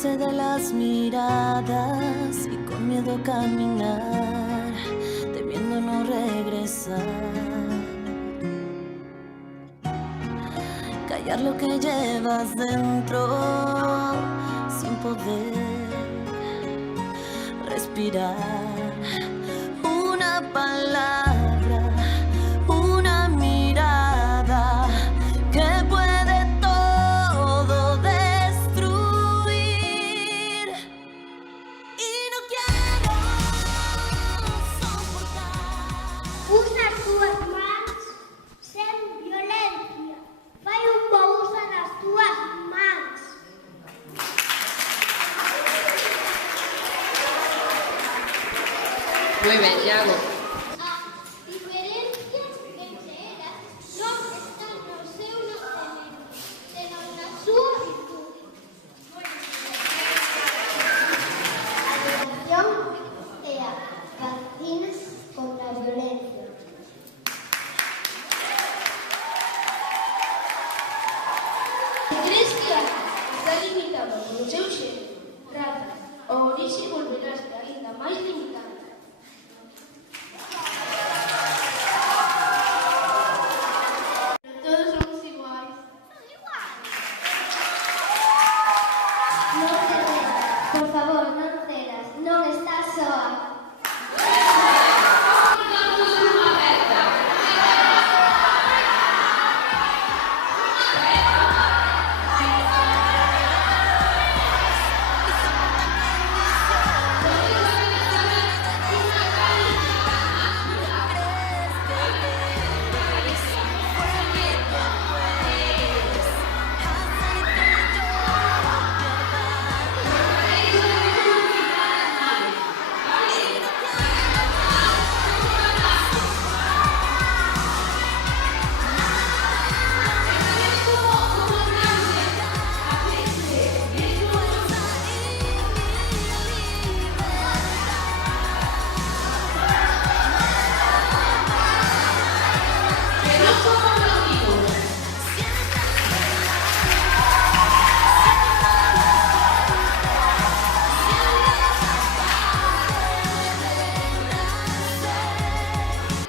alejarse de las miradas y con miedo a caminar, temiendo no regresar. Callar lo que llevas dentro sin poder respirar. Una palabra, una mirada que puede todo destruir. Y no quiero soportar. Usa as túas mans sen violencia. Fai un bo uso das túas mans. Muy bien, Iago. A diferencia entre elas non está no seu nacemento, senón na súa virtude. A educación é a vacina contra a violencia. Crees que está limitado polo seu xénero?